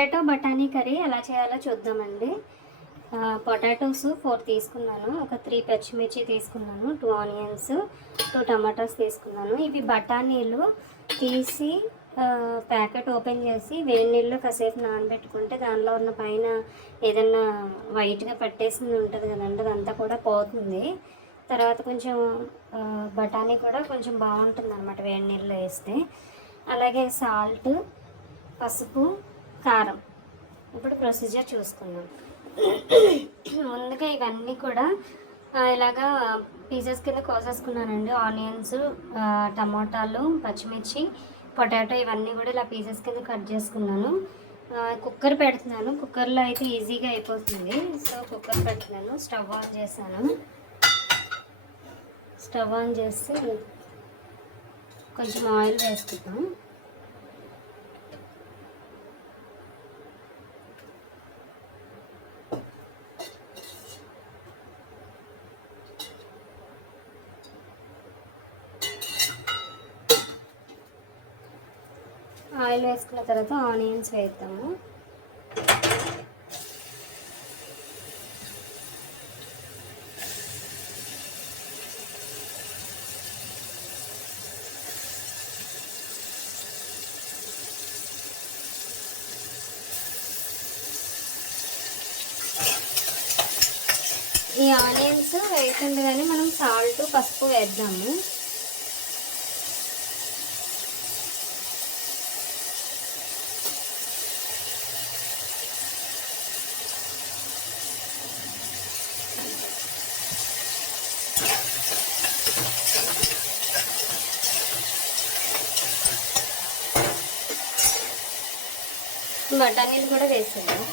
Potato బఠానీ curry ఎలా చేయాలో చూద్దామండి. పొటాటోస్ 4 తీసుకున్నాను, ఒక 3 పచ్చిమిర్చి తీసుకున్నాను, 2 ఆనియన్స్, 2 టమాటాస్ తీసుకున్నాను. ఇవి బఠానీలు తీసి ప్యాకెట్ ఓపెన్ చేసి వేడి నీళ్ళు కాసేపు నానబెట్టుకుంటే దానిలో ఉన్న పైన ఏదన్నా వైట్గా పట్టేసింది ఉంటుంది కదండి, అదంతా కూడా పోతుంది. తర్వాత కొంచెం బఠానీ కూడా కొంచెం బాగుంటుంది అన్నమాట వేడి నీళ్ళు వేస్తే. అలాగే సాల్ట్, పసుపు, కారం. ఇప్పుడు ప్రొసీజర్ చూసుకుందాం. ముందుగా ఇవన్నీ కూడా ఇలాగా పీసెస్ కింద కోసేసుకున్నానండి. ఆనియన్స్, టమాటాలు, పచ్చిమిర్చి, పొటాటో ఇవన్నీ కూడా ఇలా పీసెస్ కింద కట్ చేసుకున్నాను. కుక్కర్ పెడుతున్నాను. కుక్కర్లో అయితే ఈజీగా అయిపోతుంది. సో కుక్కర్ పెడుతున్నాను. స్టవ్ ఆన్ చేశాను. స్టవ్ ఆన్ చేసి కొంచెం ఆయిల్ వేసుకుంటాం. ఆయిల్ వేసుకున్న తర్వాత ఆనియన్స్ వేద్దాము. ఈ ఆనియన్స్ వేస్తుండగానే మనం సాల్ట్, పసుపు వేద్దాము. బఠానీలు కూడా వేసాను.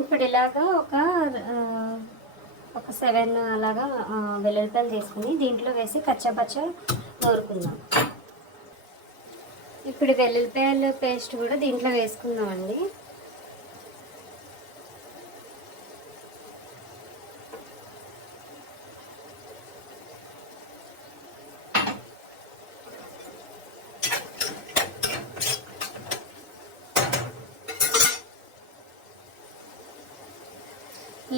ఇప్పుడు ఇలాగా ఒక 7 అలాగా వెల్లుల్లిపాయలు తీసుకుని దీంట్లో వేసి కచ్చాపచ్చ నూరుకుందాం. ఇప్పుడు వెల్లుల్లిపాయల పేస్ట్ కూడా దీంట్లో వేసుకుందామండి.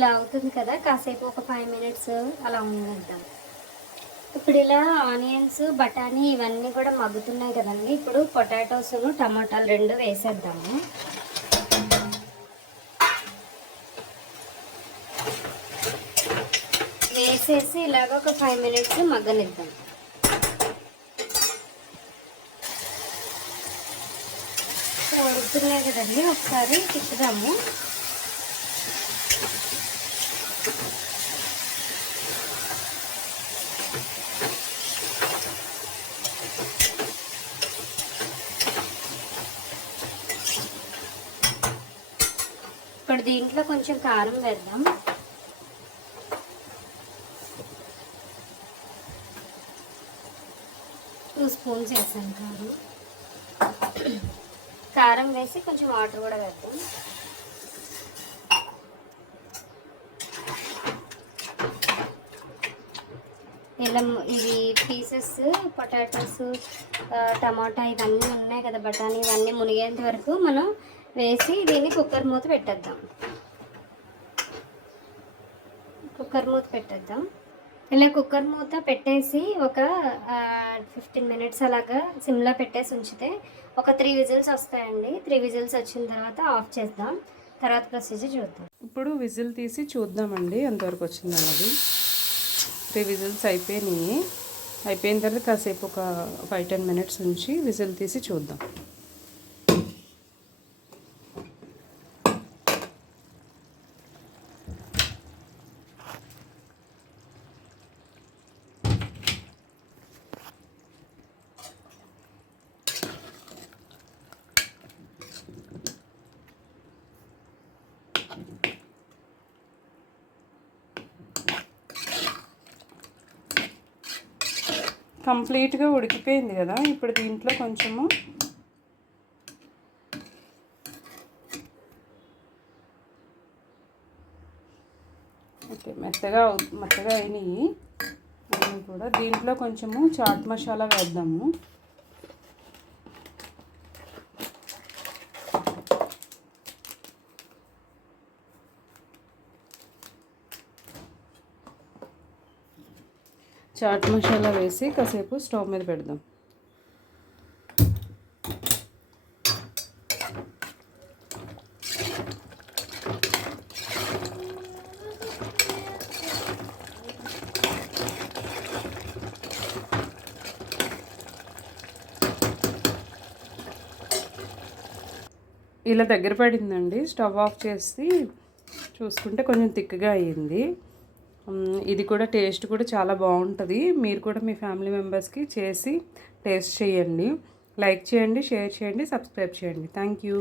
ఇలా అవుతుంది కదా, కాసేపు ఒక 5 మినిట్స్ అలా ఉండేద్దాం. ఇప్పుడు ఇలా ఆనియన్స్, బఠానీ ఇవన్నీ కూడా మగ్గుతున్నాయి కదండి. ఇప్పుడు పొటాటోస్, టమాటాలు 2 వేసేద్దాము. వేసేసి ఇలాగ ఒక 5 మినిట్స్ మగ్గనిద్దాం. ఉడుకుతున్నాయి కదండి, ఒకసారి తిప్పుదాము. ఇప్పుడు దీంట్లో కొంచెం కారం వేద్దాం. టూ స్పూన్స్ వేసాను కారం. కారం వేసి కొంచెం వాటర్ కూడా వేద్దాం. ఇలా ఇవి పీసెస్ పొటాటోస్, టమాటా ఇవన్నీ ఉన్నాయి కదా, బఠానీ ఇవన్నీ మునిగేంత వరకు మనం వేసి దీన్ని కుక్కర్ మూత పెట్టేద్దాం. ఇలా కుక్కర్ మూత పెట్టేసి ఒక 15 మినిట్స్ అలాగా సిమ్లో పెట్టేసి ఉంచితే ఒక 3 విజిల్స్ వస్తాయండి. 3 విజిల్స్ వచ్చిన తర్వాత ఆఫ్ చేద్దాం. తర్వాత ప్రొసీజర్ చూద్దాం. ఇప్పుడు విజిల్ తీసి చూద్దామండి ఎంతవరకు వచ్చింది అన్నది. 3 విజిల్స్ అయిపోయిన తర్వాత కాసేపు ఒక 5-10 మినిట్స్ ఉంచి విజిల్ తీసి చూద్దాం. కంప్లీట్గా ఉడికిపోయింది కదా. ఇప్పుడు దీంట్లో కొంచెము ఓకే, మెత్తగా అయినాయి అన్నీ కూడా. దీంట్లో కొంచెము చాట్ మసాలా వేద్దాము. చాట్ మసాలా వేసి కాసేపు స్టవ్ మీద పెడదాం. ఇలా దగ్గర పడిందండి. స్టవ్ ఆఫ్ చేసి చూసుకుంటే కొంచెం థిక్గా అయ్యింది. ఇది కూడా టేస్ట్ కూడా చాలా బాగుంటుంది. మీరు కూడా మీ ఫ్యామిలీ మెంబర్స్కి చేసి టేస్ట్ చేయండి. లైక్ చేయండి, షేర్ చేయండి, సబ్స్క్రైబ్ చేయండి. Thank you.